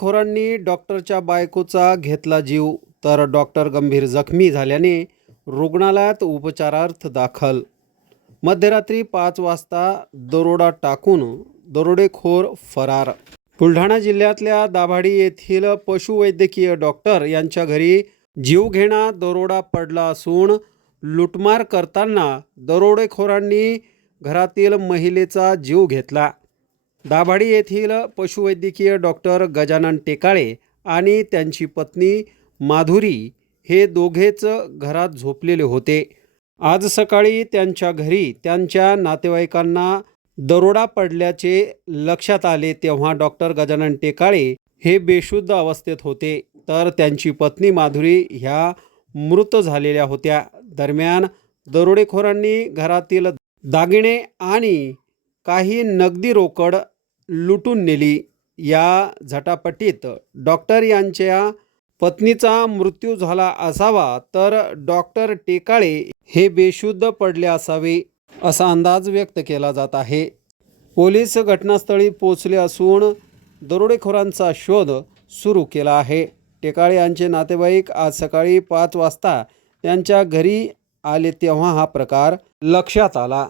हल्लेखोरांनी डॉक्टरच्या बायकोचा घेतला जीव तर डॉक्टर गंभीर जखमी झाल्याने रुग्णालयात उपचारार्थ दाखल. मध्यरात्री पाच वाजता दरोडा टाकून दरोडेखोर फरार. बुलढाणा जिल्ह्यातल्या दाभाडी येथील पशुवैद्यकीय डॉक्टर यांच्या घरी जीवघेणा दरोडा पडला असून लुटमार करताना दरोडेखोरांनी घरातील महिलेचा जीव घेतला. दाभाडी येथील पशुवैद्यकीय डॉक्टर गजानन टेकाळे आणि त्यांची पत्नी माधुरी हे दोघेच घरात झोपलेले होते. आज सकाळी त्यांच्या घरी त्यांच्या नातेवाईकांना दरोडा पडल्याचे लक्षात आले तेव्हा डॉक्टर गजानन टेकाळे हे बेशुद्ध अवस्थेत होते. तर त्यांची पत्नी माधुरी ह्या मृत झालेल्या होत्या. दरम्यान दरोडेखोरांनी घरातील दागिने आणि काही नगदी रोकड लुटून नेली या झटापटीत. डॉक्टर यांच्या पत्नीचा मृत्यू झाला असावा तर डॉक्टर टेकाळे हे बेशुद्ध पडले असावे असा अंदाज व्यक्त केला जात आहे. पोलीस घटनास्थळी पोचले असून दरोडेखोरांचा शोध सुरू केला आहे. टेकाळे यांचे नातेवाईक आज सकाळी पाच वाजता त्यांच्या घरी आले तेव्हा हा प्रकार लक्षात आला.